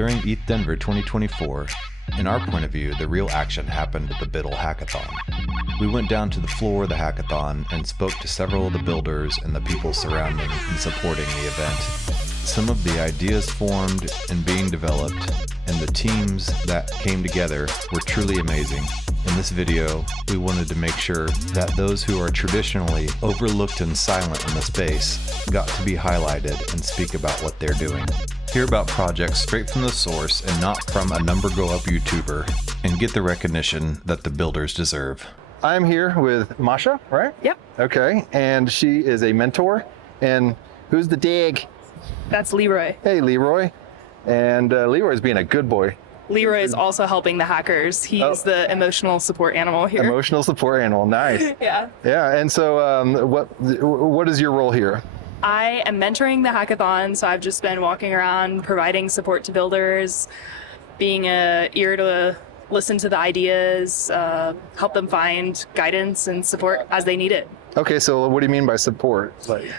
During ETH Denver 2024, in our point of view, the real action happened at the Buidl Hack-a-thon. We went down to the floor of the hackathon and spoke to several of the builders and the people surrounding and supporting the event. Some of the ideas formed and being developed and the teams that came together were truly amazing. In this video, we wanted to make sure that those who are traditionally overlooked and silent in the space got to be highlighted and speak about what they're doing. Hear about projects straight from the source and not from a number go up YouTuber, and get the recognition that the builders deserve. I'm here with Mascha, right? Yep. Okay, and she is a mentor. And who's the dig? That's Leroy. Hey, Leroy. And Leroy's being a good boy. Leroy is also helping the hackers. He's the emotional support animal here. Emotional support animal, nice. Yeah. Yeah, and so what is your role here? I am mentoring the hackathon, so I've just been walking around, providing support to builders, being an ear to listen to the ideas, help them find guidance and support as they need it. Okay, so what do you mean by support?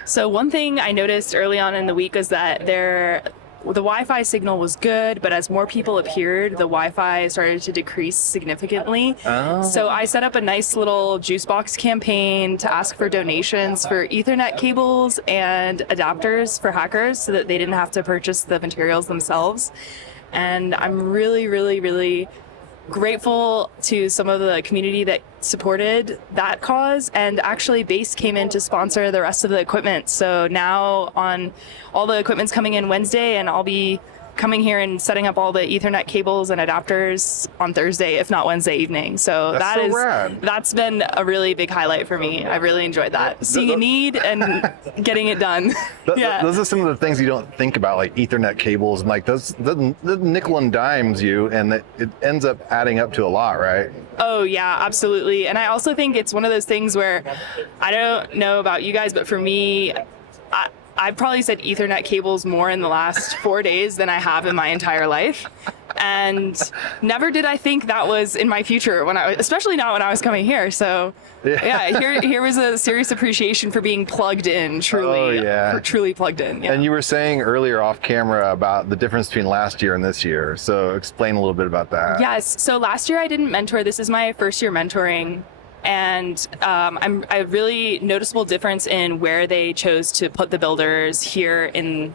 So one thing I noticed early on in the week is that the Wi-Fi signal was good, but as more people appeared, the Wi-Fi started to decrease significantly. Oh. So I set up a nice little juice box campaign to ask for donations for Ethernet cables and adapters for hackers so that they didn't have to purchase the materials themselves. And I'm really, really, really grateful to some of the community that supported that cause, and actually Base came in to sponsor the rest of the equipment. So now all the equipment's coming in Wednesday, and I'll be coming here and setting up all the Ethernet cables and adapters on Thursday, if not Wednesday evening. So that's been a really big highlight for me. I really enjoyed that. Seeing a need and getting it done. Yeah. Those are some of the things you don't think about, like Ethernet cables, and like those the nickel and dimes you, and it ends up adding up to a lot, right? Oh yeah, absolutely. And I also think it's one of those things where, I don't know about you guys, but for me, I've probably said Ethernet cables more in the last 4 days than I have in my entire life. And never did I think that was in my future, especially not when I was coming here. So yeah, here was a serious appreciation for being plugged in, truly. Oh, yeah. Truly plugged in. Yeah. And you were saying earlier off camera about the difference between last year and this year. So explain a little bit about that. Yes. So last year I didn't mentor. This is my first year mentoring. And a really noticeable difference in where they chose to put the builders here in,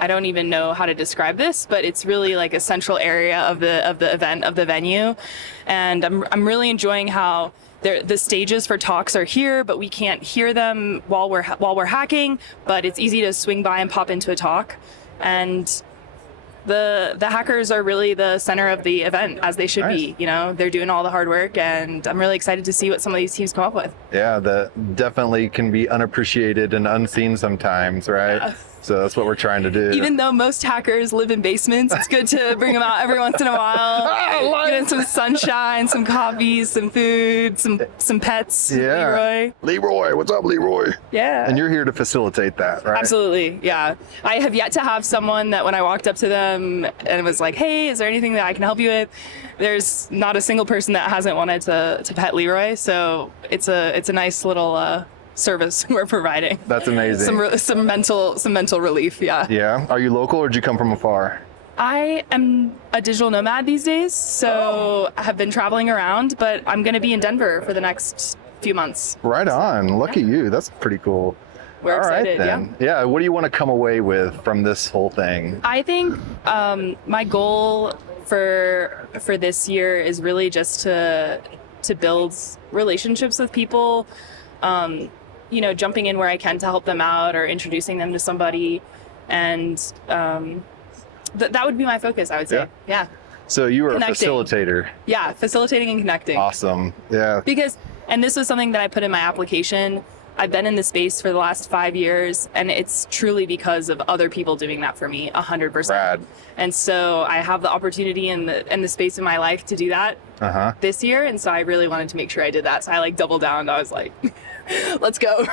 I don't even know how to describe this, but it's really like a central area of the event, of the venue. And I'm really enjoying how the stages for talks are here, but we can't hear them while we're hacking, but it's easy to swing by and pop into a talk. And the hackers are really the center of the event, as they should be. You know, they're doing all the hard work, and I'm really excited to see what some of these teams come up with. Yeah, that definitely can be unappreciated and unseen sometimes, right? Yeah. So that's what we're trying to do. Even though most hackers live in basements, it's good to bring them out every once in a while. Get in some sunshine, some coffees, some food, some pets. Yeah. Leroy, what's up, Leroy? Yeah. And you're here to facilitate that, right? Absolutely, yeah. I have yet to have someone that when I walked up to them and was like, hey, is there anything that I can help you with? There's not a single person that hasn't wanted to pet Leroy, so it's a nice little service we're providing. That's amazing. Some mental relief, yeah. Yeah. Are you local or did you come from afar? I am a digital nomad these days, so I have been traveling around, but I'm going to be in Denver for the next few months. Right on. Lucky you. That's pretty cool. We're excited, then. Yeah. What do you want to come away with from this whole thing? I think my goal for this year is really just to build relationships with people. You know, jumping in where I can to help them out or introducing them to somebody. And that would be my focus, I would say. Yeah. So you were a facilitator. Yeah, facilitating and connecting. Awesome. Yeah. And this was something that I put in my application. I've been in the space for the last 5 years, and it's truly because of other people doing that for me, 100%. Rad. And so I have the opportunity and the space in my life to do that this year, and so I really wanted to make sure I did that. So I doubled down. I was like, let's go.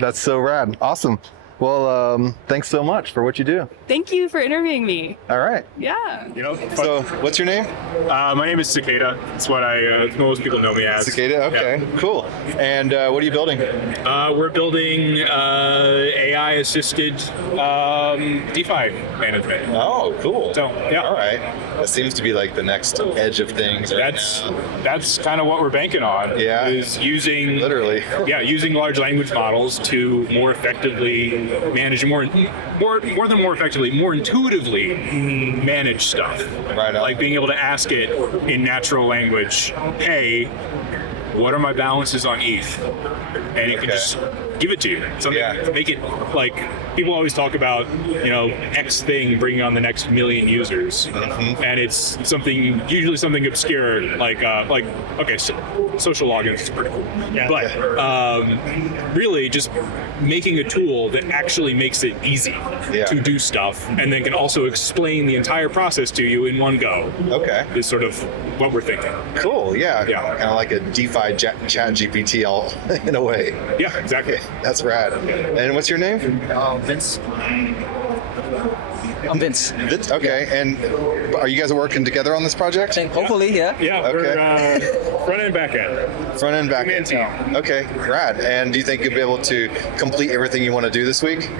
That's so rad. Awesome. Well, thanks so much for what you do. Thank you for interviewing me. All right. Yeah. So, what's your name? My name is Cicada. It's what most people know me as. Cicada. Okay. Yeah. Cool. And what are you building? We're building AI-assisted DeFi management. Oh, cool. So, yeah. All right. That seems to be like the next edge of things. That's kind of what we're banking on. Yeah. Is using using large language models to more effectively manage more effectively, more intuitively manage stuff. Right on. Like being able to ask it in natural language, hey, what are my balances on ETH? And it can just give it to you. So make it like people always talk about, X thing bringing on the next million users, and it's usually something obscure like social logins is pretty cool. Yeah. But really, just making a tool that actually makes it easy to do stuff, and then can also explain the entire process to you in one go. Okay, is sort of what we're thinking. Cool. Yeah. Kind of like a DeFi chat GPT all in a way. Yeah. Exactly. That's rad. And what's your name? Vince. I'm Vince. Vince? Okay. And are you guys working together on this project? Hopefully, yeah. Yeah, okay. We're front end, back end. Front end, back end. Team. Okay, rad. And do you think you'll be able to complete everything you want to do this week?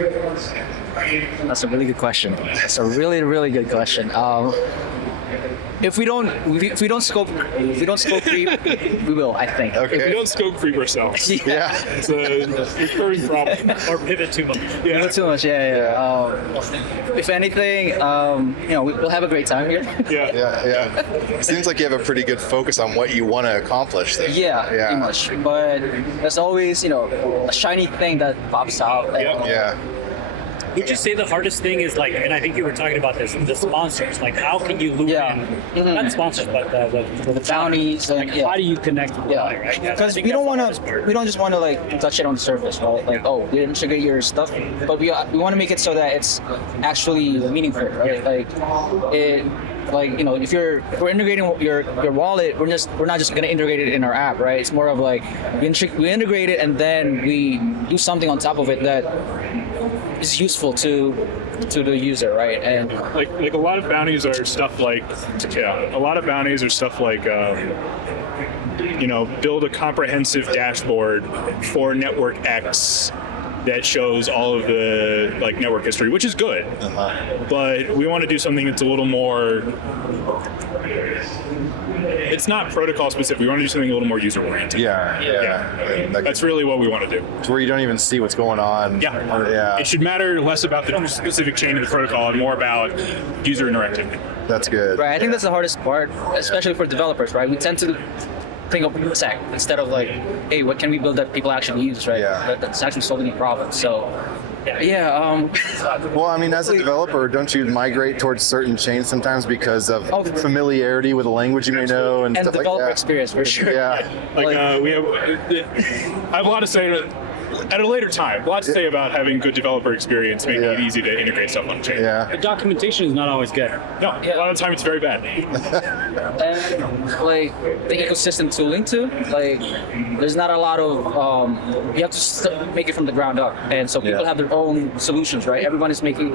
That's a really good question. That's a really, really good question. If we don't scope creep, we will, I think. Okay. If we don't scope creep ourselves. Yeah. It's a recurring problem. Or pivot too much. Yeah. Pivot too much, yeah. If anything, we'll have a great time here. Yeah. It seems like you have a pretty good focus on what you want to accomplish then. Yeah, pretty much. But there's always, a shiny thing that pops out. Yeah. Would you say the hardest thing is and I think you were talking about this, the sponsors, how can you loop in, not sponsors, but the bounties, how do you connect with the buyer, right? Because we don't just want to touch it on the surface, right? We integrate your stuff, but we want to make it so that it's actually meaningful, right? If we're integrating your wallet, we're not just gonna integrate it in our app, right? It's more of we integrate it and then we do something on top of it that is useful to the user, right? And like a lot of bounties are stuff like build a comprehensive dashboard for network X that shows all of the network history, which is good. But we want to do something that's a little more. It's not protocol specific. We want to do something a little more user oriented. Yeah. That's really what we want to do. To where you don't even see what's going on. It should matter less about the specific chain of the protocol and more about user interactivity. That's good. Right. I think that's the hardest part, especially for developers, right? We tend to think of tech instead of hey, what can we build that people actually use, right? That's actually solving a problem. So. Well, I mean, as a developer, don't you migrate towards certain chains sometimes because of familiarity with a language you may know and stuff like that? And developer experience, for sure. Yeah. I have a lot to say at a later time. A lot to say about having good developer experience, making it easy to integrate stuff on chain. Yeah. The documentation is not always good. No, a lot of the time it's very bad. And the ecosystem tooling too, there's not a lot of you have to make it from the ground up, and so people have their own solutions, right? Everyone is making,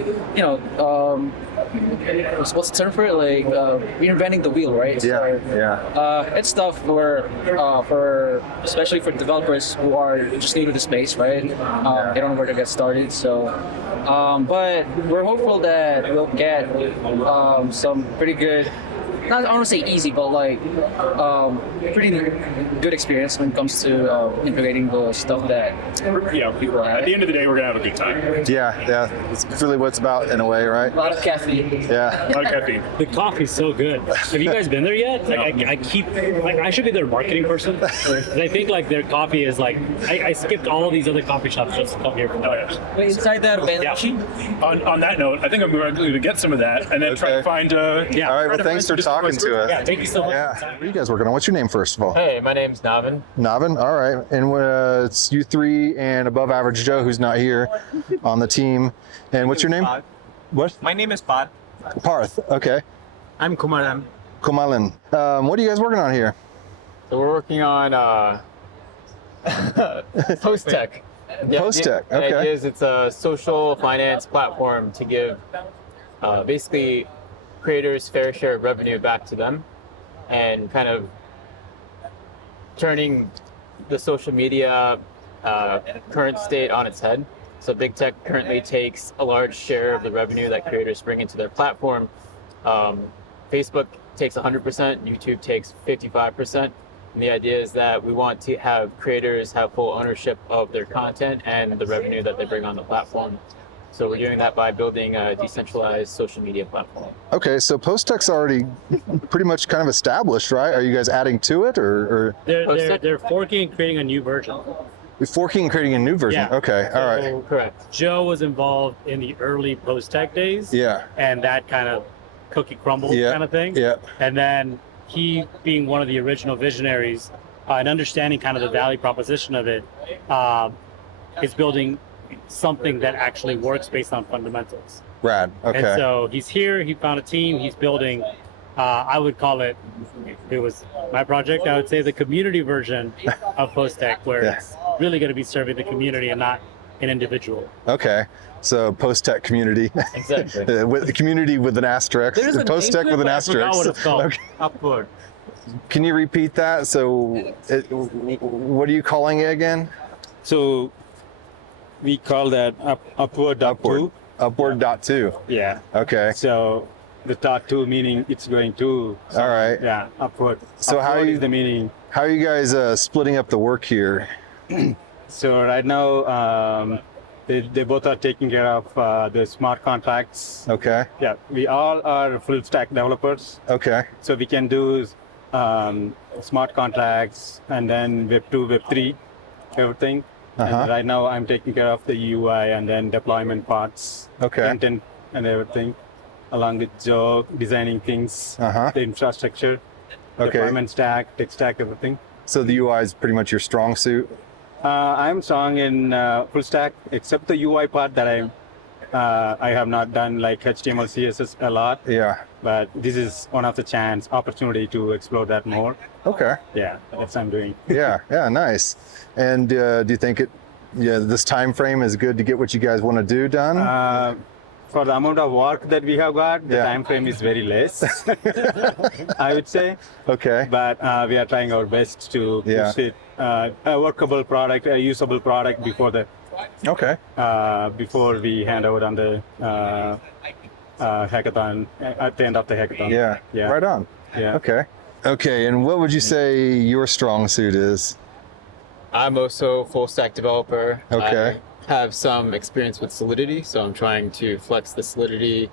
what's the term for it? Reinventing the wheel, right? It's tough for especially for developers who are just new to the space, right? They don't know where to get started. So, but we're hopeful that we'll get some pretty good. I don't want to say easy, but pretty good experience when it comes to integrating the stuff that people have. At the end of the day, we're gonna have a good time. Yeah. It's really what it's about in a way, right? A lot of caffeine. Yeah. A lot of caffeine. The coffee's so good. Have you guys been there yet? I keep I should be their marketing person. I think their coffee is I skipped all of these other coffee shops just to come here. Wait, inside that vending machine? On that note, I think I'm going to get some of that and then try to find. All right. Well, thanks for talking to us. Yeah, thank you so much. Yeah. What are you guys working on? What's your name, first of all? Hey, my name's Navin. Navin. All right. And it's you three and above average Joe, who's not here on the team. And what's your name? Parth. What? My name is Parth. Parth. Okay. I'm Kumalin. Kumalin. What are you guys working on here? So we're working on post tech. Post-tech, The okay. idea is it's a social finance platform to give basically creators fair share of revenue back to them, and kind of turning the social media current state on its head. So big tech currently takes a large share of the revenue that creators bring into their platform. Facebook takes 100%, YouTube takes 55%. And the idea is that we want to have creators have full ownership of their content and the revenue that they bring on the platform. So we're doing that by building a decentralized social media platform. Okay, so Post-tech's already pretty much kind of established, right? Are you guys adding to it, or They're forking and creating a new version. forking and creating a new version? Yeah. Okay, all right. So Correct. Joe was involved in the early post-tech days. Yeah. And that kind of cookie crumble Yeah. kind of thing. Yeah. And then he, being one of the original visionaries and understanding kind of the value proposition of it, is building something that actually works based on fundamentals. Rad. Okay. And so he's here, he found a team, he's building, I would call it, if it was my project, I would say the community version of Post-tech, where Yeah. it's really going to be serving the community and not an individual. Okay. So Post-tech community. Exactly. With the community with an asterisk. There's a Post-tech name to with it, an but I forgot asterisk. what it's called. Okay. Upward. Can you repeat that? So, what are you calling it again? So we call that upward dot two. Upward dot two. Yeah. Okay. So the dot two meaning it's going to. All right. Yeah, upward. So how Upward you- is the meaning? How are you guys splitting up the work here? So right now they both are taking care of the smart contracts. Okay. Yeah, we all are full stack developers, Okay. so we can do smart contracts and then Web 2, Web 3, everything. Uh-huh. And right now I'm taking care of the UI and then deployment parts, Okay. content and everything, along with Joe designing things, Uh-huh. the infrastructure, Okay. deployment stack, tech stack, everything. So the UI is pretty much your strong suit. I'm strong in full stack, except the UI part that I have not done, like HTML, CSS a lot. Yeah. But this is one of the opportunity to explore that more. Okay. Yeah, that's what I'm doing. Yeah. Yeah. Nice. And do you think this time frame is good to get what you guys want to do done? For the amount of work that we have got, the Yeah. time frame is very less, I would say. Okay. But we are trying our best to Yeah. push it a workable product, a usable product Okay. before we hand out on the hackathon at the end of the hackathon. Yeah. Yeah. Right on. Yeah. Okay. Okay. And what would you say your strong suit is? I'm also a full stack developer. Okay. I have some experience with Solidity, so I'm trying to flex the Solidity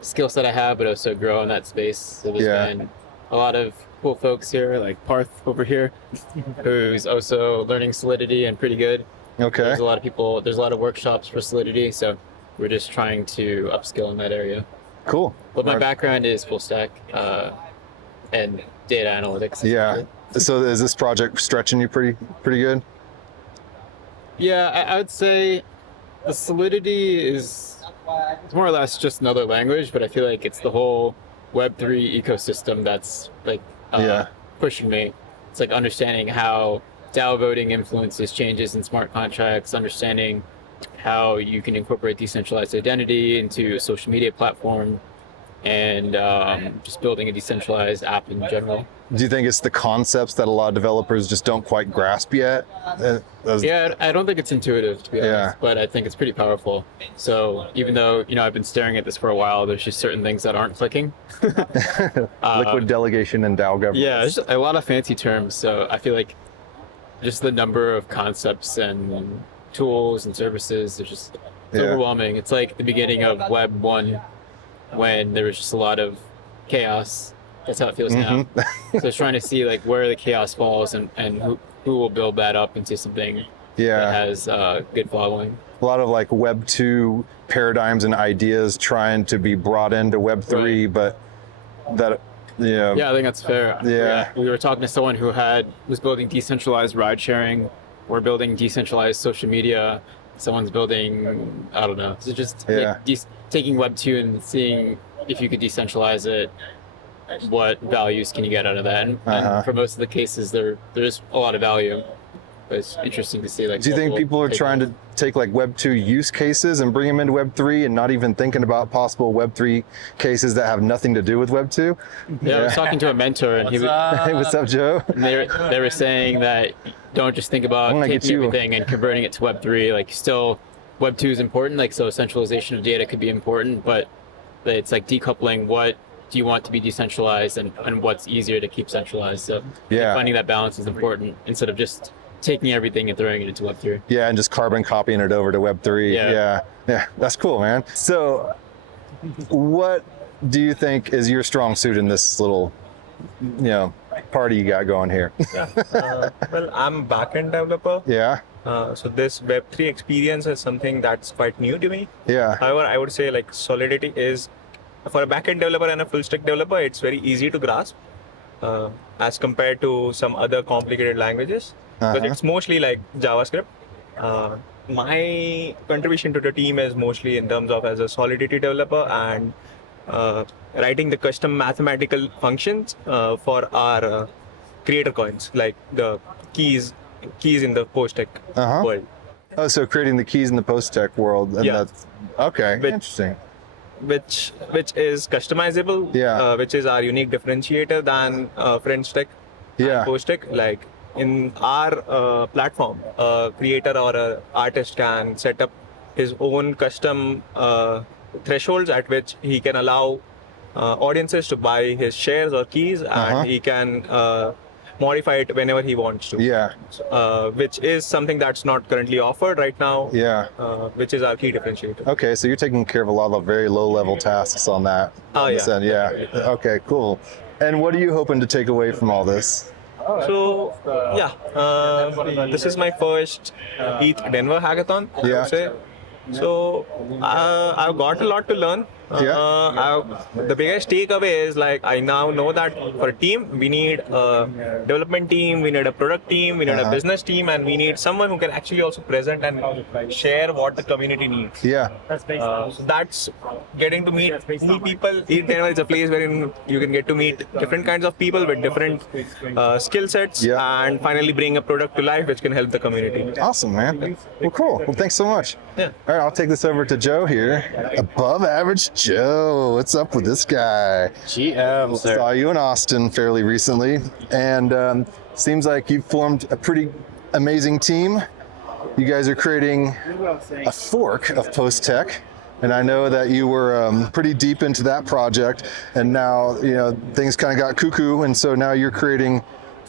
skill set I have, but also grow in that space. So there's Yeah. been a lot of cool folks here, like Parth over here, who's also learning Solidity and pretty good. Okay. There's a lot of people, there's a lot of workshops for Solidity, so we're just trying to upskill in that area. Cool. But my background is full stack and data analytics. Yeah. So is this project stretching you pretty good? Yeah, I would say the Solidity is it's more or less just another language, but I feel like it's the whole Web3 ecosystem that's like Yeah. pushing me. It's like understanding how DAO voting influences changes in smart contracts, understanding how you can incorporate decentralized identity into a social media platform, and just building a decentralized app in general. Do you think it's the concepts that a lot of developers just don't quite grasp yet? Yeah, I don't think it's intuitive, to be honest, Yeah. but I think it's pretty powerful. So even though, I've been staring at this for a while, there's just certain things that aren't clicking. Liquid delegation and DAO governance. Yeah, there's a lot of fancy terms, so I feel like just the number of concepts and tools and services is just it's Yeah. overwhelming. It's like the beginning of Web 1 when there was just a lot of chaos. That's how it feels now. So it's trying to see like where the chaos falls and who will build that up into something that Yeah. has good following. A lot of like Web 2 paradigms and ideas trying to be brought into Web 3, but that, Yeah, I think that's fair. Yeah. We were talking to someone who was building decentralized ride sharing. We're building decentralized social media. Someone's building, I don't know. So just Yeah. taking Web 2 and seeing if you could decentralize it, what values can you get out of that? And Uh-huh. for most of the cases, there's a lot of value. But it's interesting to see. Like, do you think people are trying to take like Web 2 use cases and bring them into Web 3 and not even thinking about possible Web 3 cases that have nothing to do with Web 2? Yeah, I was talking to a mentor, and Hey, what's up, Joe? and they were saying that don't just think about taking everything and converting it to Web 3. Like, still, Web 2 is important. Like, so centralization of data could be important, but it's like decoupling what do you want to be decentralized and what's easier to keep centralized. So finding that balance is important instead of just taking everything and throwing it into Web 3. Yeah, and just carbon copying it over to Web 3. Yeah, that's cool, man. So what do you think is your strong suit in this little, party you got going here? Well, I'm a backend developer. Yeah. So this Web3 experience is something that's quite new to me. Yeah. However, I would say like Solidity is, for a backend developer and a full stack developer, it's very easy to grasp as compared to some other complicated languages. But it's mostly like JavaScript. My contribution to the team is mostly in terms of as a Solidity developer and writing the custom mathematical functions for our creator coins, like the keys in the post-tech world. Oh, so creating the keys in the post-tech world. And that's, okay, interesting. Which is customizable, which is our unique differentiator than French tech and post-tech. Like in our platform, a creator or an artist can set up his own custom thresholds at which he can allow audiences to buy his shares or keys, and he can modify it whenever he wants to. Which is something that's not currently offered right now. Which is our key differentiator. Okay, so you're taking care of a lot of the very low-level tasks on that. Okay, cool. And what are you hoping to take away from all this? So, this is my first ETH Denver hackathon, I would say. So, I've got a lot to learn. The biggest takeaway is like I now know that for a team we need a development team, we need a product team, we need a business team, and we need someone who can actually also present and share what the community needs. So that's getting to meet new people. It's a place where you can get to meet different kinds of people with different skill sets and finally bring a product to life which can help the community. Awesome, man. Well, cool. Well, thanks so much. All right, I'll take this over to Joe here. Above average Joe, what's up with this guy? GM, sir. Saw you in Austin fairly recently, and seems like you've formed a pretty amazing team. You guys are creating a fork of Post Tech, and I know that you were pretty deep into that project, and now things kind of got cuckoo, and so now you're creating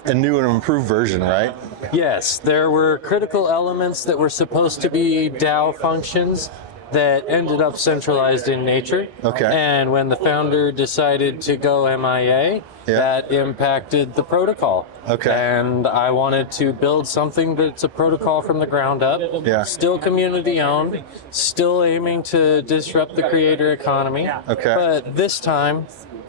a new and improved version, right? Yes, there were critical elements that were supposed to be DAO functions that ended up centralized in nature. And when the founder decided to go MIA, that impacted the protocol. And I wanted to build something that's a protocol from the ground up, still community owned, still aiming to disrupt the creator economy, but this time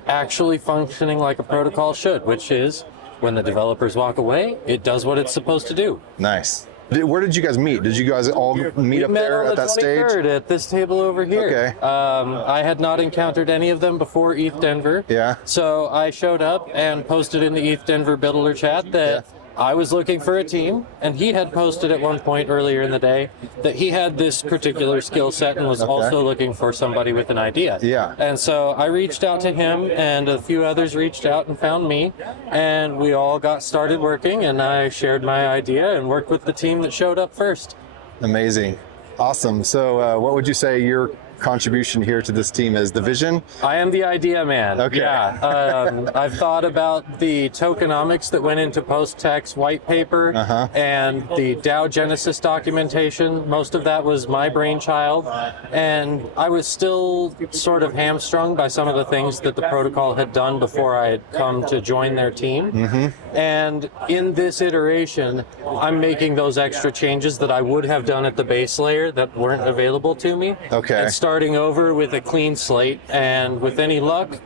actually functioning like a protocol should, which is when the developers walk away, it does what it's supposed to do. Nice. Where did you guys meet? Did you guys all meet up there at that stage? We met on the 23rd at this table over here. I had not encountered any of them before ETH Denver. So I showed up and posted in the ETH Denver Buidl chat that I was looking for a team, and he had posted at one point earlier in the day that he had this particular skill set and was also looking for somebody with an idea. And so I reached out to him, and a few others reached out and found me, and we all got started working, and I shared my idea and worked with the team that showed up first. Amazing. Awesome. So what would you say your contribution here to this team is? The vision? I am the idea man. I've thought about the tokenomics that went into Post-Tech's white paper and the DAO Genesis documentation. Most of that was my brainchild, and I was still sort of hamstrung by some of the things that the protocol had done before I had come to join their team. And in this iteration, I'm making those extra changes that I would have done at the base layer that weren't available to me. And starting over with a clean slate, and with any luck,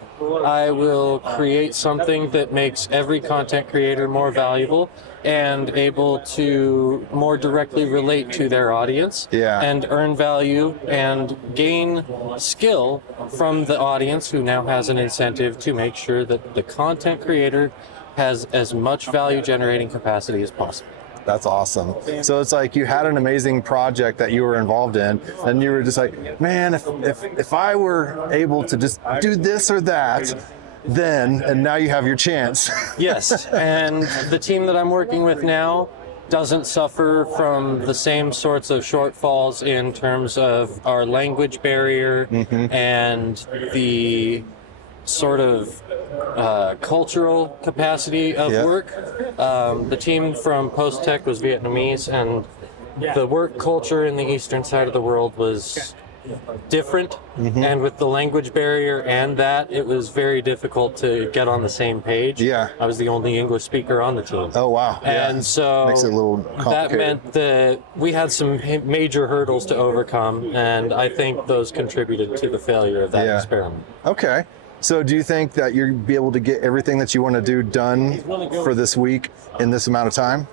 I will create something that makes every content creator more valuable and able to more directly relate to their audience and earn value and gain skill from the audience, who now has an incentive to make sure that the content creator has as much value generating capacity as possible. That's awesome. So it's like you had an amazing project that you were involved in, and you were just like, man, if I were able to just do this or that, then, and now you have your chance. Yes, and the team that I'm working with now doesn't suffer from the same sorts of shortfalls in terms of our language barrier and the sort of cultural capacity of work. The team from Post Tech was Vietnamese, and the work culture in the eastern side of the world was different, and with the language barrier and that, it was very difficult to get on the same page. Yeah. I was the only English speaker on the team. Oh, wow. And so makes it a little complicated. that meant that we had some major hurdles to overcome, and I think those contributed to the failure of that experiment. Okay. So do you think that you'll be able to get everything that you want to do done for this week in this amount of time?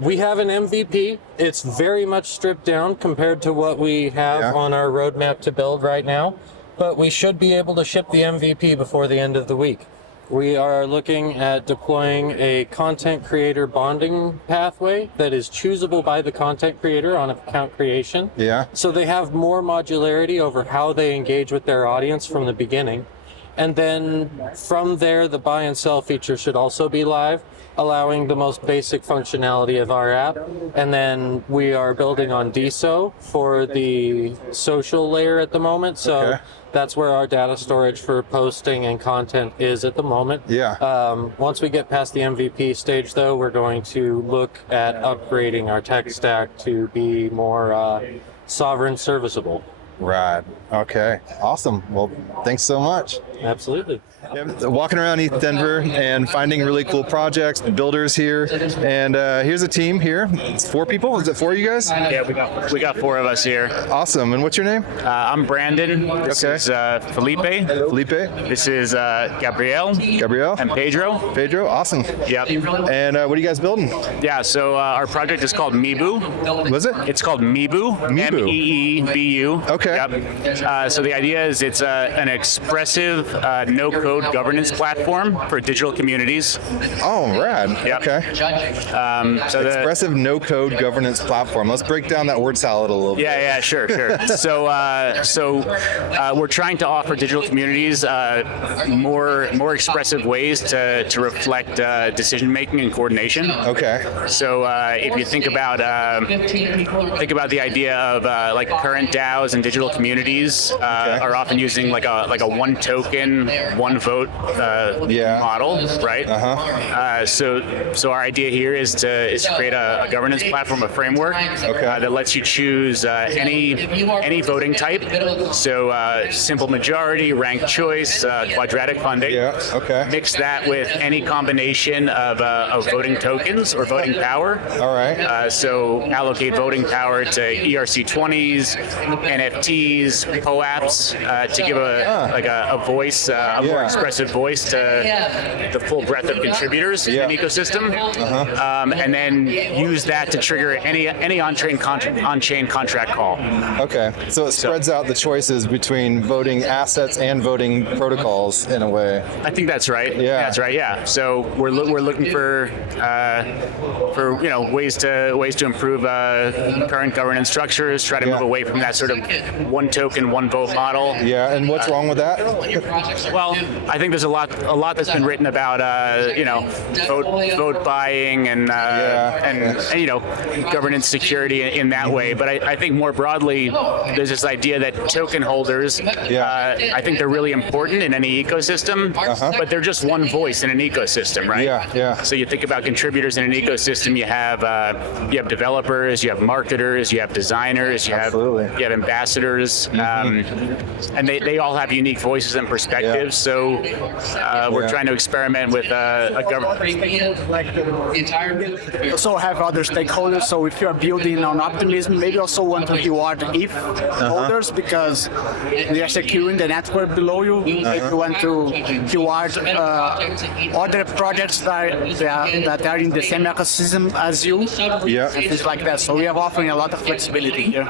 We have an MVP. It's very much stripped down compared to what we have on our roadmap to build right now, but we should be able to ship the MVP before the end of the week. We are looking at deploying a content creator bonding pathway that is choosable by the content creator on account creation. Yeah. So they have more modularity over how they engage with their audience from the beginning. And then from there, the buy and sell feature should also be live, allowing the most basic functionality of our app. And then we are building on DSO for the social layer at the moment. So that's where our data storage for posting and content is at the moment. Yeah. Once we get past the MVP stage, though, we're going to look at upgrading our tech stack to be more sovereign serviceable. Right. Okay. Awesome. Well, thanks so much. Absolutely. Walking around ETH Denver and finding really cool projects, builders here, and here's a team here. It's 4 people. Is it 4 of you guys? Yeah, we got 4 of us here. Awesome. And what's your name? I'm Brandon. This is Felipe. Felipe. This is Gabriel. Gabriel. And Pedro. Pedro. Awesome. Yep. And what are you guys building? Yeah. So our project is called Meebu. Was it? It's called Meebu. Meebu. MEEBU. Okay. Yep. So the idea is it's an expressive no-code governance platform for digital communities. Oh, rad. Yep. Okay. So expressive no-code governance platform. Let's break down that word salad a little bit. Yeah, sure. So we're trying to offer digital communities more expressive ways to reflect decision making and coordination. Okay. So if you think about the idea of like current DAOs and digital communities are often using like a one token, one vote model, right? So our idea here is to create a governance platform, a framework that lets you choose any voting type. So simple majority, ranked choice, quadratic funding. Yeah. Okay. Mix that with any combination of voting tokens or voting power. All right. So allocate voting power to ERC20s, NFTs, POAPs to give a voice, a more expressive voice to the full breadth of contributors in an ecosystem, and then use that to trigger any on-chain contract call. Okay, so it spreads out the choices between voting assets and voting protocols in a way. I think that's right. Yeah, that's right. Yeah. So we're looking for ways to improve current governance structures. Try to move away from that sort of one token, one vote model. Yeah, and what's wrong with that? Well, I think there's a lot that's been written about vote buying and governance security in that way. But I think more broadly, there's this idea that token holders, I think they're really important in any ecosystem, but they're just one voice in an ecosystem, right? Yeah. So you think about contributors in an ecosystem. You have developers, you have marketers, you have designers, you have ambassadors, and they all have unique voices and perspectives. So we're trying to experiment with a government. We also have other stakeholders. So if you're building on optimism, maybe also want to reward ETH holders because they are securing the network below you. If you want to reward other projects that are in the same ecosystem as you, and things like that. So we are offering a lot of flexibility here.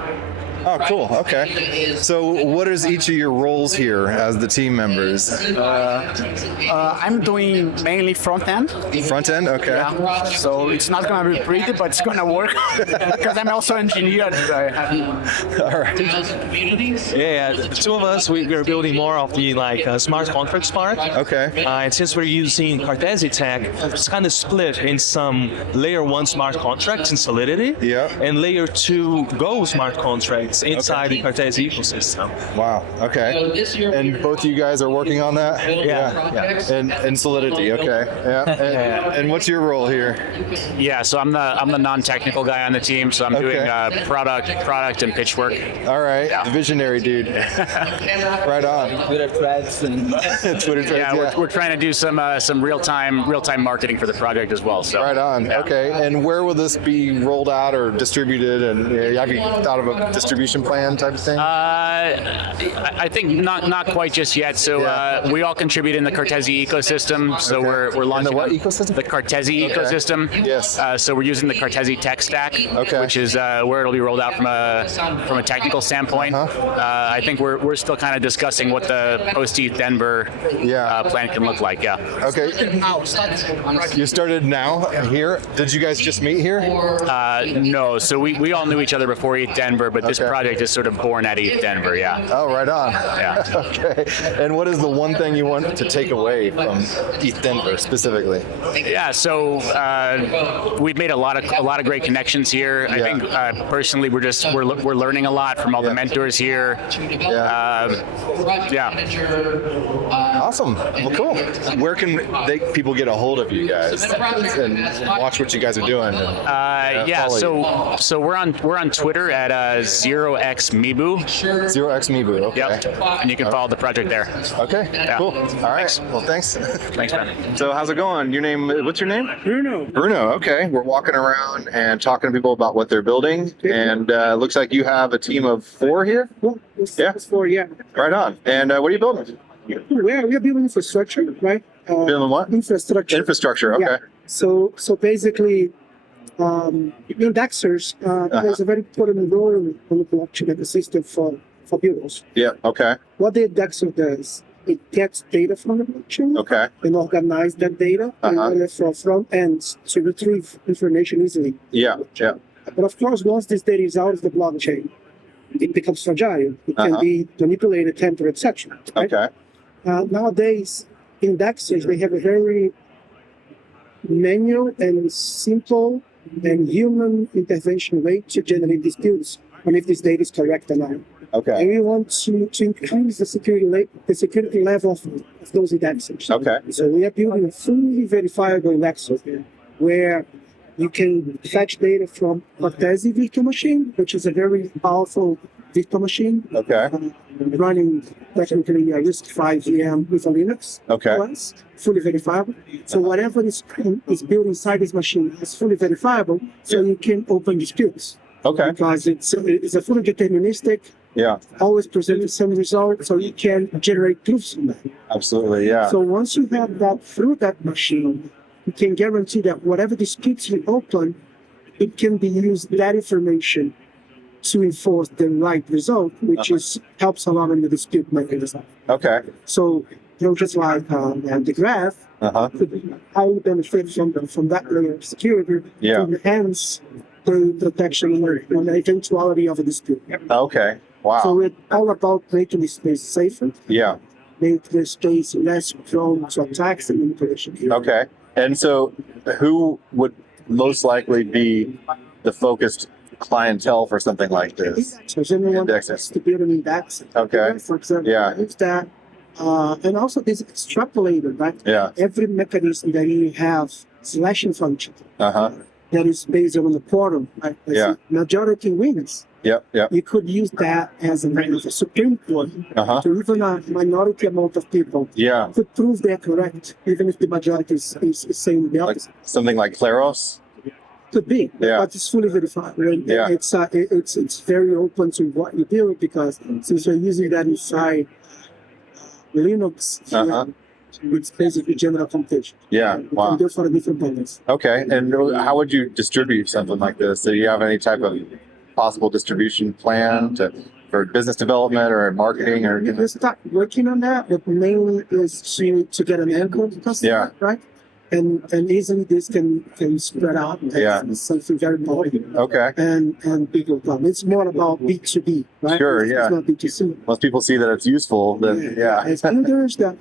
Oh, cool. Okay. So what is each of your roles here as the team members? I'm doing mainly front end. Front end? Okay. Yeah. So it's not going to be pretty, but it's going to work because I'm also engineer. All right. Yeah, the two of us, we're building more of the smart contracts part. Okay. And since we're using Cartesi tech, it's kind of split in some layer 1 smart contracts in Solidity, and layer 2 Go smart contracts inside the Cartesi ecosystem. Wow. Okay. And both of you guys are working on that? Yeah. And Solidity. Okay. Yeah. And what's your role here? Yeah. So I'm the non-technical guy on the team. So I'm doing product and pitch work. All right. Yeah. Visionary dude. Right on. Twitter threads and Twitter threads. Yeah, we're trying to do some real-time marketing for the project as well. So right on. Yeah. Okay. And where will this be rolled out or distributed? And have you thought of a distribution plan type of thing? I think not quite just yet. So we all contribute in the Cartesi ecosystem. So we're launching the what ecosystem? The Cartesi ecosystem. Yes. So we're using the Cartesi tech stack, which is where it'll be rolled out from a technical standpoint. I think we're still kind of discussing what the post-ETH Denver plan can look like. Yeah. Okay. You started now here. Did you guys just meet here? No. So we all knew each other before ETH Denver, but this project is sort of born at ETH Denver. Yeah. Oh, right on. Yeah. Okay. And what is the one thing you want to take away from ETH Denver specifically? Yeah. So we've made a lot of great connections here. I think personally we're learning a lot from all the mentors here. Awesome. Well, cool. Where can people get a hold of you guys and watch what you guys are doing? So we're on Twitter at 0xmeebu. 0xmeebu. Okay. Yep. And you can follow the project there. Okay. Yeah. Cool. All right. Thanks. Well, thanks. Thanks, man. So how's it going? What's your name? Bruno. Bruno. Okay. We're walking around and talking to people about what they're building, and looks like you have a team of 4 here. It's 4, yeah. Right on. And what are you building? We are building infrastructure, right? Building what? Infrastructure. Infrastructure. Okay. Yeah. So basically, indexers plays a very important role in the blockchain ecosystem for builders. Yeah. Okay. What the indexer does, it gets data from the blockchain. Okay. And organize that data in order for front ends to retrieve information easily. Yeah. Yeah. But of course, once this data is out of the blockchain, it becomes fragile. It can be manipulated, tampered, etc. Right? Okay. Nowadays, indexers, they have a very manual and simple and human intervention way to generate disputes on if this data is correct or not. Okay. And we want to increase the security level of those indexers. Okay. So we are building a fully verifiable indexer where you can fetch data from Cartesi virtual machine, which is a very powerful virtual machine. Okay. Running technically a RISC-V VM with a Linux. Okay. OS, fully verifiable. So whatever is built inside this machine is fully verifiable, so you can open disputes. Okay. Because it's a fully deterministic. Yeah. Always present the same result, so you can generate proofs from that. Absolutely. Yeah. So once you have that through that machine, you can guarantee that whatever disputes you open, it can be used, that information, to enforce the right result, which helps a lot in the dispute mechanism. Okay. So projects like the graph could highly benefit from that layer of security to enhance the protection and the eventuality of a dispute. Okay. Wow. So it's all about making the space safer. Yeah. Make the space less prone to attacks and manipulation. Okay. And so who would most likely be the focused clientele for something like this? So anyone wants to build an index, okay, for example, use that. And also this extrapolated, right? Yeah. Every mechanism that you have slashing function that is based on the quorum, right? Majority wins. Yep. You could use that as a kind of a Supreme Court to even a minority amount of people could prove they're correct, even if the majority is saying the opposite. Like something like Claros? Could be, but it's fully verified. And it's very open to what you build, because since you're using that inside Linux, it's basically general computation. Yeah, wow. You can do it for a different purpose. Okay, and how would you distribute something like this? Do you have any type of possible distribution plan for business development or marketing or? We start working on that, but mainly is to get an anchor customer, right? And easily this can spread out. It's something very important. Okay. And people come. It's more about B2B, right? Sure, It's not B2C. Once people see that it's useful, then As builders, that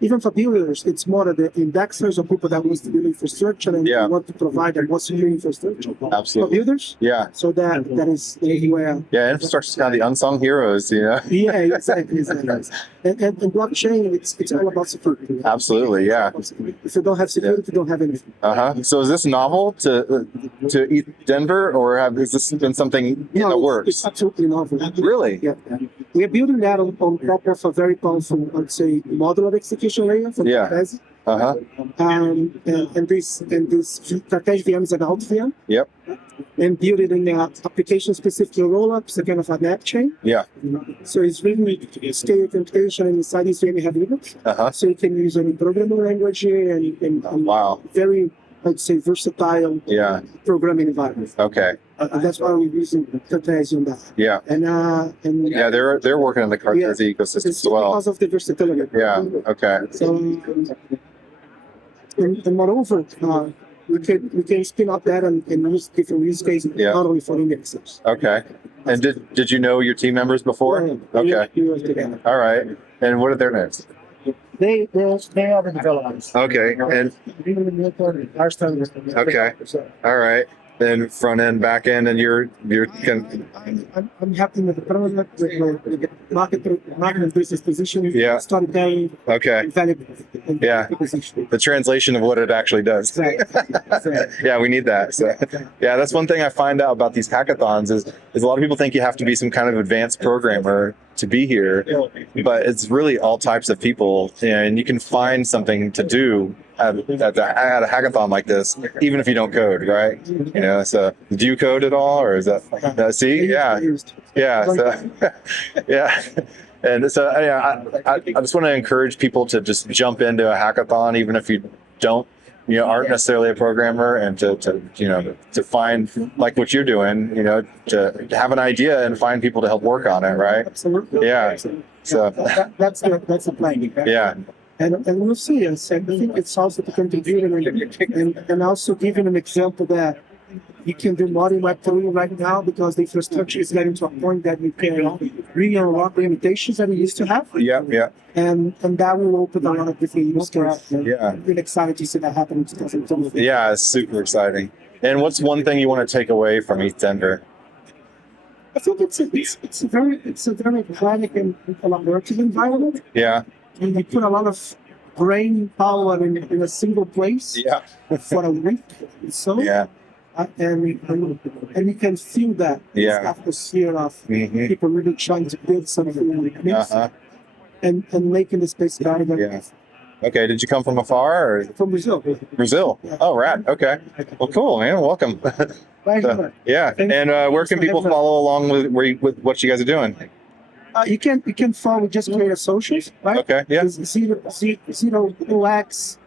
even for builders, it's more the indexers or people that wants to build infrastructure and want to provide a more secure infrastructure. Absolutely. For builders. Yeah. So that is where. Yeah, infrastructure is kind of the unsung heroes, Yeah, exactly. And blockchain, it's all about security. Absolutely, yeah. If you don't have security, you don't have anything. So is this novel to ETH Denver, or has this been something in the works? It's absolutely novel. Really? Yeah. We are building that on top of a very powerful, I'd say, modular execution layer from Cartesian. And this Cartesian VM is an out VM. Yep. And build it in application-specific rollups, a kind of an app chain. Yeah. So it's really scale computation, and inside this VM we have Linux. So you can use any programming language and very, I'd say, versatile programming environment. Okay. And that's why we're using Cartesian that. Yeah. And they're working on the Cartesian ecosystem as well. Because of the versatility. Yeah. Okay. So, and moreover, we can spin up that and use different use cases, not only for indexers. Okay. And did you know your team members before? Okay. We work together. All right. And what are their names? They are the developers. Okay. And okay. All right. Then front end, back end, and you're I'm happy with the product, with the market business position, storytelling, value, the translation of what it actually does. Yeah, we need that. So, that's one thing I find out about these hackathons is a lot of people think you have to be some kind of advanced programmer to be here, but it's really all types of people, and you can find something to do at a hackathon like this, even if you don't code, right? So do you code at all, or is that see? And so I just want to encourage people to just jump into a hackathon, even if you don't aren't necessarily a programmer, and to find, like what you're doing, to have an idea and find people to help work on it, right? Absolutely. Yeah. So that's the plan. Yeah. And we'll see. I think it's also to contribute and also giving an example that you can do more in Web3 right now, because the infrastructure is getting to a point that you can really unlock limitations that we used to have. Yeah. And that will open a lot of different use cases. I'm really excited to see that happen in 2020. Yeah, it's super exciting. And what's one thing you want to take away from ETH Denver? I think it's a very pragmatic and collaborative environment. Yeah. And you put a lot of brain power in a single place for a week. So and you can feel that atmosphere of people really trying to build something and making the space better. Okay, did you come from afar, or? From Brazil. Brazil? Oh, rad. Okay. Well, cool, man. Welcome. And where can people follow along with what you guys are doing? You can follow, just create a socials, right? Okay, yeah. Zero X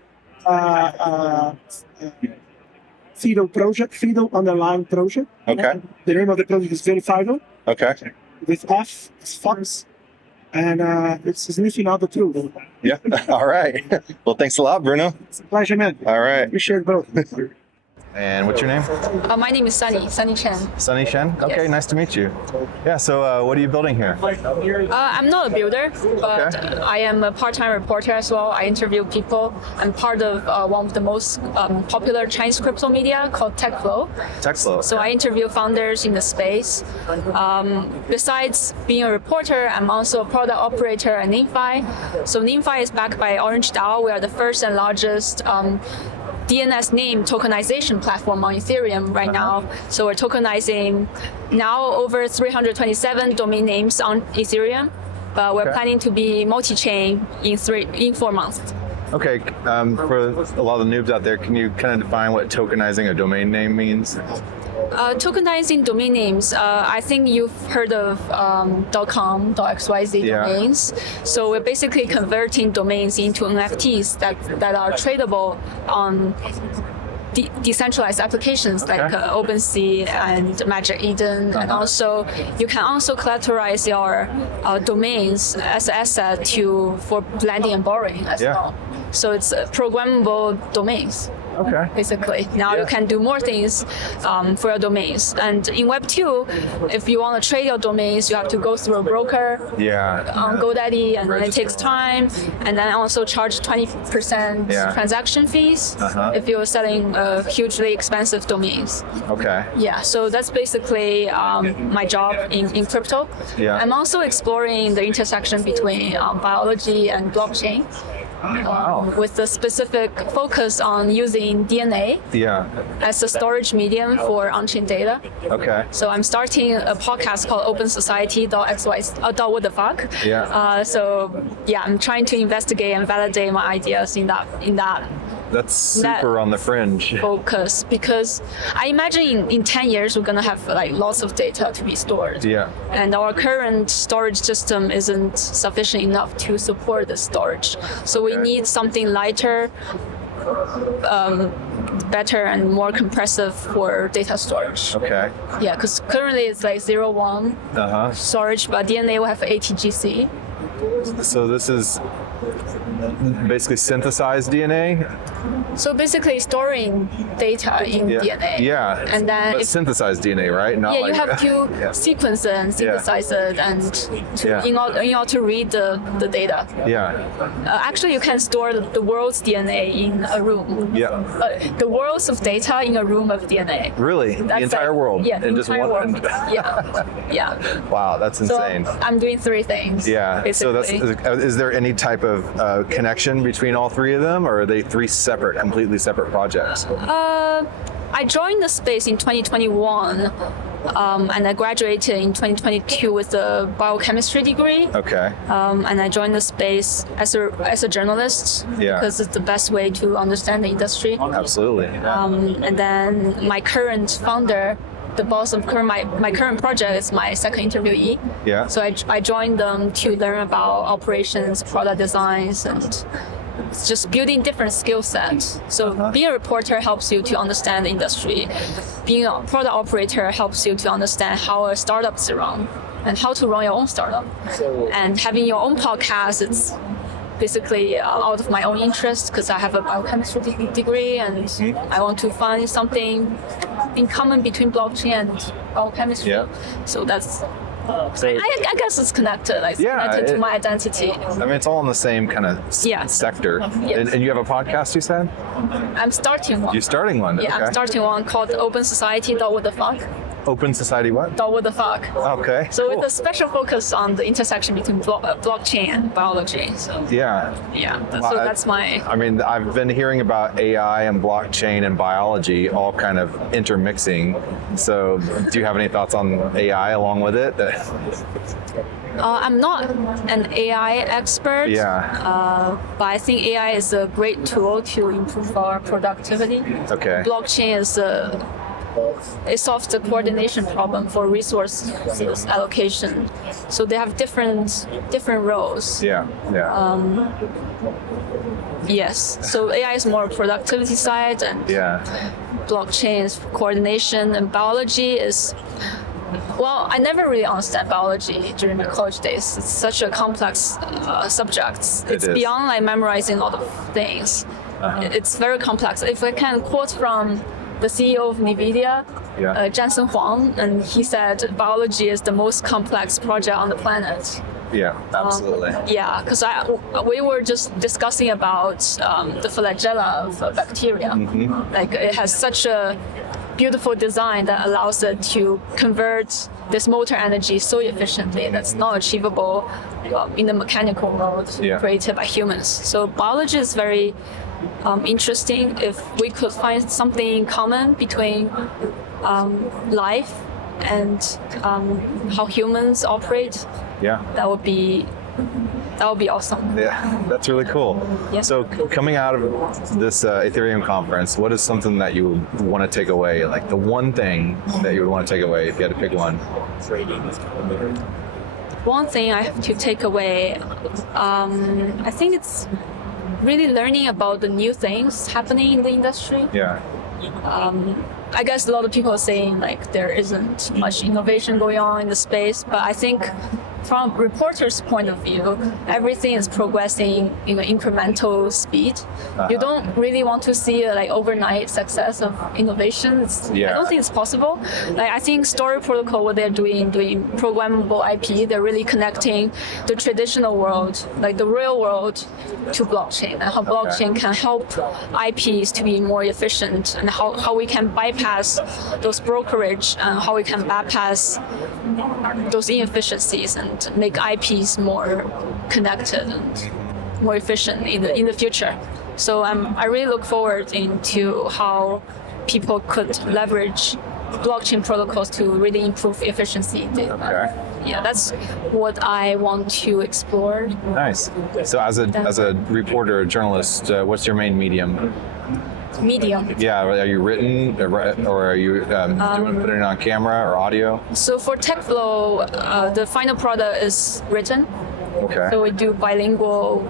Fido project, Fido _ project. Okay. The name of the project is Verifido. Okay. With F, it's Fox. And it's sniffing out the truth. Yeah. All right. Well, thanks a lot, Bruno. It's a pleasure, man. All right. Appreciate it, bro. And what's your name? My name is Sunny Chen. Sunny Chen? Okay, nice to meet you. Yeah, so what are you building here? I'm not a builder, but I am a part-time reporter as well. I interview people. I'm part of one of the most popular Chinese crypto media called TechFlow. TechFlow. So I interview founders in the space. Besides being a reporter, I'm also a product operator at LinkFi. So LinkFi is backed by Orange DAO. We are the first and largest DNS name tokenization platform on Ethereum right now. So we're tokenizing now over 327 domain names on Ethereum, but we're planning to be multi-chain in 4 months. Okay, for a lot of the noobs out there, can you kind of define what tokenizing a domain name means? Tokenizing domain names, I think you've heard of .com, .xyz domains. So we're basically converting domains into NFTs that are tradable on decentralized applications like OpenSea and Magic Eden, and also you can also collateralize your domains as an asset for lending and borrowing as well. So it's programmable domains. Okay. Basically, now you can do more things for your domains. And in Web 2, if you want to trade your domains, you have to go through a broker on GoDaddy, and then it takes time. And then also charge 20% transaction fees if you're selling hugely expensive domains. Okay. Yeah, so that's basically my job in crypto. Yeah. I'm also exploring the intersection between biology and blockchain. With a specific focus on using DNA as a storage medium for on-chain data. Okay. So I'm starting a podcast called Open Society what the fuck. I'm trying to investigate and validate my ideas in that. That's super on the fringe. Focus, because I imagine in 10 years we're gonna have like lots of data to be stored. Yeah. And our current storage system isn't sufficient enough to support the storage. So we need something lighter, better and more compressive for data storage. Okay. Yeah, because currently it's like 0.1 storage, but DNA will have ATGC. So this is basically synthesized DNA? So basically storing data in DNA. Yeah, and then but synthesized DNA, right? Not you have to sequence it and synthesize it, and in order to read the data. Yeah. Actually, you can store the world's DNA in a room. Yeah. The worlds of data in a room of DNA. Really? The entire world? Yeah, in the just entire one. world. Yeah. Wow, that's insane. So I'm doing 3 things. Yeah. Basically. So is there any type of connection between all 3 of them, or are they 3 completely separate projects? I joined the space in 2021, and I graduated in 2022 with a biochemistry degree. Okay. And I joined the space as a journalist because it's the best way to understand the industry. Absolutely. And then my current founder, the boss of my current project, is my second interviewee. Yeah. So I joined them to learn about operations, product designs, and it's just building different skill sets. So being a reporter helps you to understand the industry. Being a product operator helps you to understand how a startup is run and how to run your own startup. And having your own podcast, it's basically out of my own interest because I have a biochemistry degree and I want to find something in common between blockchain and biochemistry. Yeah. So that's I guess it's connected. It's connected to my identity. I mean, it's all in the same kind of sector. Yes. And you have a podcast, you said? I'm starting one. You're starting one? Yeah, okay. I'm starting one called Open Society what the fuck. Open Society what? What the fuck. Okay. So with a special focus on the intersection between blockchain and biology. So yeah. So that's my. I mean, I've been hearing about AI and blockchain and biology all kind of intermixing. So, do you have any thoughts on AI along with it? I'm not an AI expert. But I think AI is a great tool to improve our productivity. Okay. Blockchain is it solves the coordination problem for resource allocation. So they have different roles. Yes. So AI is more productivity side, and blockchain is coordination, and biology is. Well, I never really understand biology during my college days. It's such a complex subject. It's beyond like memorizing a lot of things. It's very complex. If I can quote from the CEO of NVIDIA, Jensen Huang, and he said biology is the most complex project on the planet. Yeah, absolutely. Because we were just discussing about the flagella of bacteria. Like it has such a beautiful design that allows it to convert this motor energy so efficiently that's not achievable in the mechanical mode created by humans. So biology is very interesting. If we could find something in common between life and how humans operate, that would be awesome. Yeah, that's really cool. Yeah. So coming out of this Ethereum conference, what is something that you would want to take away? Like the one thing that you would want to take away if you had to pick one? One thing I have to take away, I think it's really learning about the new things happening in the industry. I guess a lot of people are saying like there isn't much innovation going on in the space, but I think from a reporter's point of view, everything is progressing in an incremental speed. You don't really want to see a like overnight success of innovation. I don't think it's possible. Like I think Story Protocol, what they're doing programmable IP, they're really connecting the traditional world, like the real world, to blockchain, and how blockchain can help IPs to be more efficient, and how we can bypass those brokerage, and how we can bypass those inefficiencies and make IPs more connected and more efficient in the future. So I really look forward into how people could leverage blockchain protocols to really improve efficiency. Yeah, that's what I want to explore. Nice. So as a reporter, a journalist, what's your main medium? Medium. Yeah, are you written or are you putting it on camera or audio? So for TechFlow, the final product is written. Okay. So we do bilingual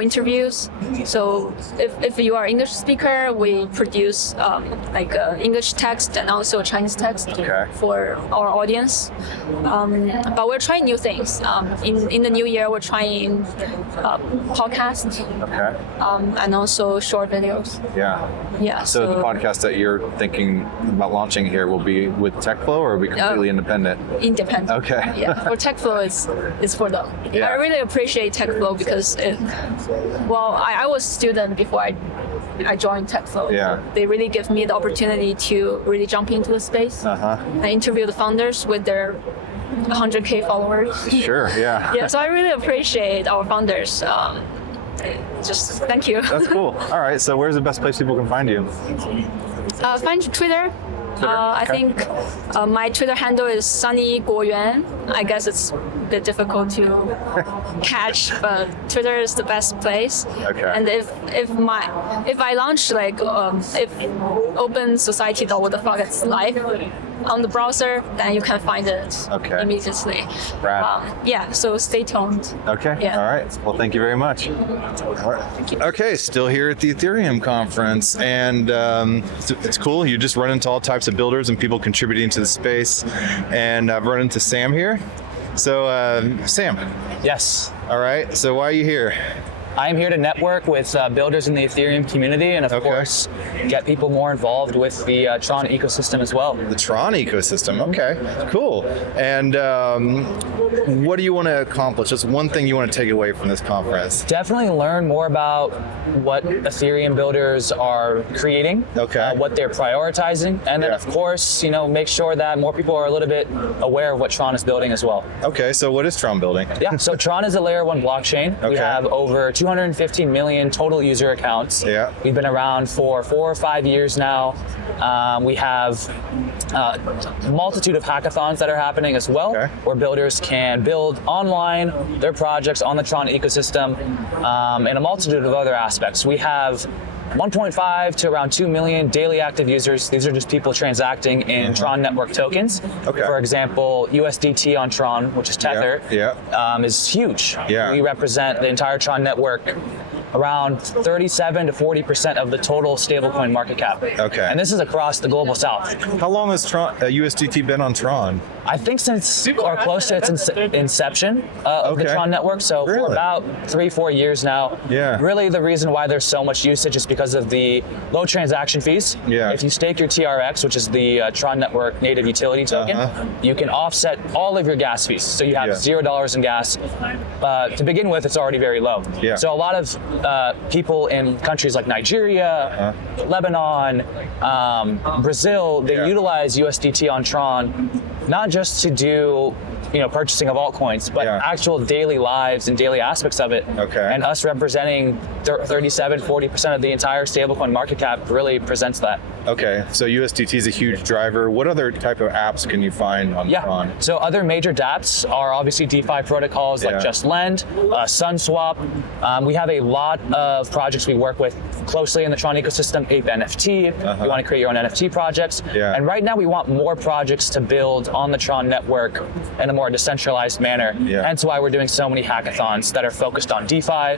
interviews. So if you are English speaker, we produce English text and also Chinese text for our audience. But we're trying new things. In the new year, we're trying podcasts. And also short videos. Yeah. So the podcast that you're thinking about launching here will be with TechFlow, or will be completely independent? Independent. Okay. Yeah. For TechFlow, it's for them. I really appreciate TechFlow because I was a student before I joined TechFlow. So they really give me the opportunity to really jump into the space. I interview the founders with their 100K followers. Sure, yeah. Yeah, so I really appreciate our founders. Just thank you. That's cool. All right, so where's the best place people can find you? Find Twitter. I think my Twitter handle is Sunny Guoyuan. I guess it's a bit difficult to catch, but Twitter is the best place. And if I launch if Open Society what the fuck it's live on the browser, then you can find it immediately. So stay tuned. All right. Well, thank you very much. All right. Okay, still here at the Ethereum conference, and it's cool. You just run into all types of builders and people contributing to the space, and I've run into Sam here. So, Sam. Yes. All right. So, why are you here? I'm here to network with builders in the Ethereum community, and of course, get people more involved with the Tron ecosystem as well. The Tron ecosystem, okay, cool. And what do you want to accomplish? Just one thing you want to take away from this conference? Definitely learn more about what Ethereum builders are creating, what they're prioritizing, and then of course, make sure that more people are a little bit aware of what Tron is building as well. Okay, so what is Tron building? Yeah, so Tron is a layer 1 blockchain. We have over 215 million total user accounts. We've been around for 4 or 5 years now. We have a multitude of hackathons that are happening as well, where builders can build online their projects on the Tron ecosystem, and a multitude of other aspects. We have 1.5 to around 2 million daily active users. These are just people transacting in Tron network tokens. For example, USDT on Tron, which is Tether, is huge. We represent the entire Tron network, around 37 to 40% of the total stablecoin market cap. And this is across the global south. How long has USDT been on Tron? I think since or close to its inception of the Tron network, so for about 3-4 years now. Really the reason why there's so much usage is because of the low transaction fees. If you stake your TRX, which is the Tron network native utility token, you can offset all of your gas fees. So you have $0 in gas. To begin with, it's already very low. So a lot of people in countries like Nigeria, Lebanon, Brazil, they utilize USDT on Tron, not just to do purchasing of altcoins, but actual daily lives and daily aspects of it. And us representing 37-40% of the entire stablecoin market cap really presents that. So USDT is a huge driver. What other type of apps can you find on Tron? So other major dApps are obviously DeFi protocols like Just Lend, SunSwap. We have a lot of projects we work with closely in the Tron ecosystem. Ape NFT. You want to create your own NFT projects. And right now we want more projects to build on the Tron network in a more more decentralized manner. Hence why we're doing so many hackathons that are focused on DeFi,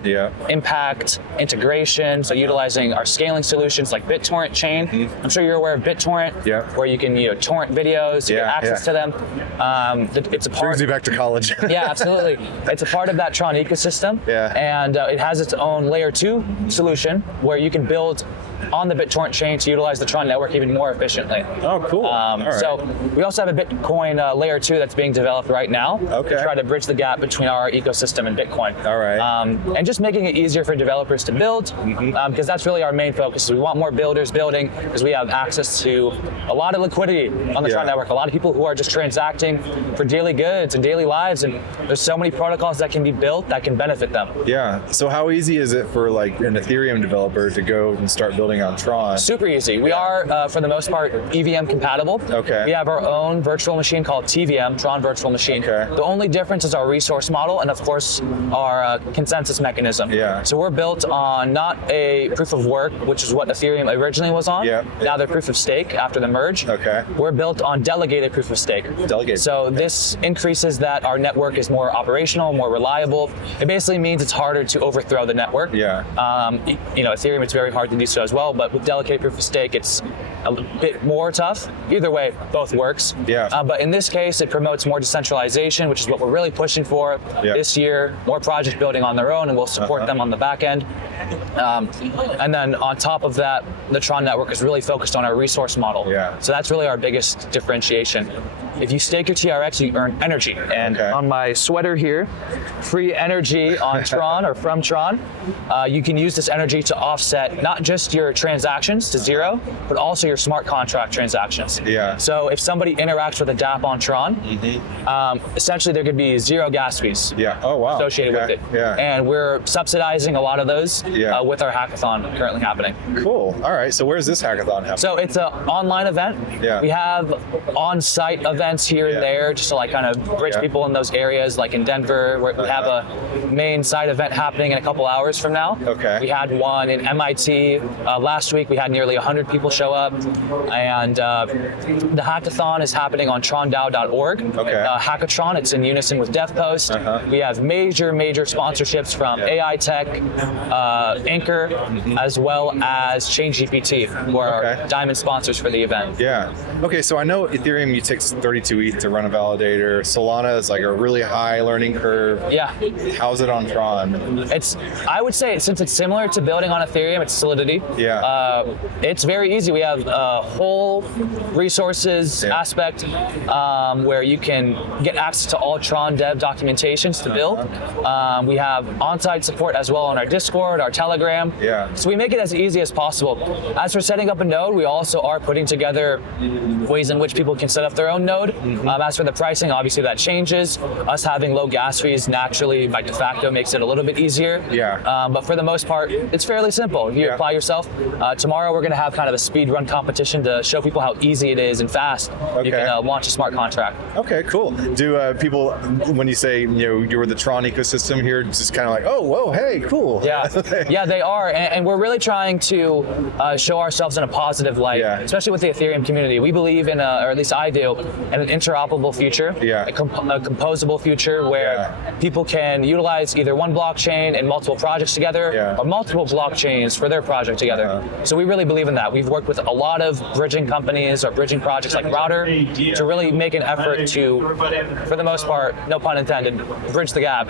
impact, integration, so utilizing our scaling solutions like BitTorrent chain. I'm sure you're aware of BitTorrent, where you can torrent videos, you get access to them. It's a part. Brings me back to college. Yeah, absolutely. It's a part of that Tron ecosystem, and it has its own layer 2 solution where you can build on the BitTorrent chain to utilize the Tron network even more efficiently. Oh, cool. So we also have a Bitcoin layer 2 that's being developed right now to try to bridge the gap between our ecosystem and Bitcoin. All right. And just making it easier for developers to build, because that's really our main focus. We want more builders building because we have access to a lot of liquidity on the Tron network. A lot of people who are just transacting for daily goods and daily lives, and there's so many protocols that can be built that can benefit them. Yeah. So how easy is it for like an Ethereum developer to go and start building on Tron? Super easy. We are, for the most part, EVM compatible. Okay. We have our own virtual machine called TVM, Tron Virtual Machine. Okay. The only difference is our resource model and, of course, our consensus mechanism. Yeah. So we're built on not a proof of work, which is what Ethereum originally was on. Yeah. Now they're proof of stake after the merge. Okay. We're built on delegated proof of stake. Delegated. So this increases that our network is more operational, more reliable. It basically means it's harder to overthrow the network. Yeah. Ethereum, it's very hard to do so as well, but with delegated proof of stake, it's a bit more tough. Either way, both works. Yeah. But in this case, it promotes more decentralization, which is what we're really pushing for this year. More projects building on their own, and we'll support them on the back end. And then on top of that, the Tron network is really focused on our resource model. Yeah. So that's really our biggest differentiation. If you stake your TRX, you earn energy. And on my sweater here, free energy on Tron or from Tron, you can use this energy to offset not just your transactions to zero, but also your smart contract transactions. Yeah. So if somebody interacts with a DApp on Tron, essentially there could be zero gas fees associated with it. Yeah. And we're subsidizing a lot of those with our hackathon currently happening. Cool. All right. So where's this hackathon happening? So it's an online event. Yeah. We have on-site events here and there just to like kind of bridge people in those areas, like in Denver, where we have a main site event happening in a couple hours from now. Okay. We had one in MIT last week. We had nearly 100 people show up, and the hackathon is happening on trondao.org. Okay. Hackatron, it's in unison with DevPost. We have major sponsorships from AI Tech, Anchor, as well as ChainGPT, who are our diamond sponsors for the event. Yeah. Okay, so I know Ethereum, you take 32 ETH to run a validator. Solana is like a really high learning curve. Yeah. How's it on Tron? I would say, since it's similar to building on Ethereum, it's Solidity. Yeah. It's very easy. We have a whole resources aspect where you can get access to all Tron dev documentations to build. We have on-site support as well on our Discord, our Telegram. Yeah. So we make it as easy as possible. As for setting up a node, we also are putting together ways in which people can set up their own node. As for the pricing, obviously that changes. Us having low gas fees naturally by de facto makes it a little bit easier. Yeah. But for the most part, it's fairly simple. You apply yourself. Tomorrow we're going to have kind of a speed run competition to show people how easy it is and fast you can launch a smart contract. Okay, cool. Do people, when you say you're the Tron ecosystem here, just kind of like, oh, whoa, hey, cool. Yeah, yeah, they are, and we're really trying to show ourselves in a positive light, especially with the Ethereum community. We believe in, or at least I do, in an interoperable future, a composable future where people can utilize either one blockchain and multiple projects together, or multiple blockchains for their project together. So we really believe in that. We've worked with a lot of bridging companies or bridging projects like Router to really make an effort to, for the most part, no pun intended, bridge the gap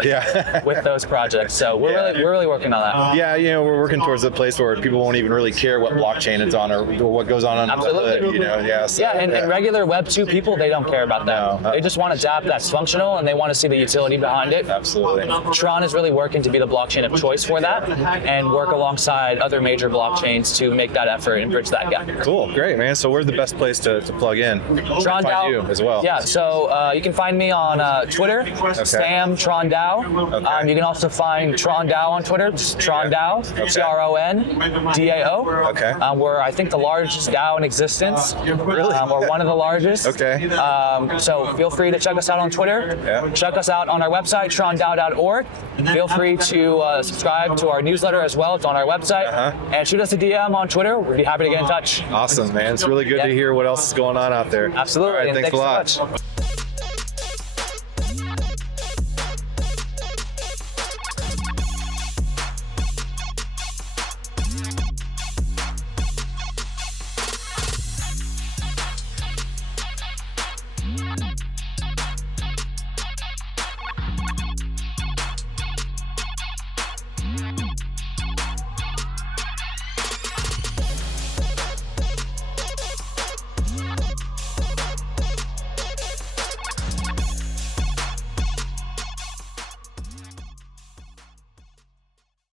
with those projects. So we're really working on that. Yeah, we're working towards a place where people won't even really care what blockchain it's on or what goes on. Absolutely. And regular Web 2 people, they don't care about that. No. They just want a DApp that's functional and they want to see the utility behind it. Absolutely. Tron is really working to be the blockchain of choice for that and work alongside other major blockchains to make that effort and bridge that gap. Cool, great, man. So where's the best place to plug in? Tron DAO. You as well. Yeah, so you can find me on Twitter, Sam Tron DAO. You can also find Tron DAO on Twitter, Tron DAO, TronDAO. Okay. We're, I think, the largest DAO in existence. Really? Or one of the largest. Okay. So feel free to check us out on Twitter. Yeah. Check us out on our website, trondao.org. Feel free to subscribe to our newsletter as well. It's on our website. And shoot us a DM on Twitter. We'd be happy to get in touch. Awesome, man. It's really good to hear what else is going on out there. Absolutely. All right, thanks a lot. So much.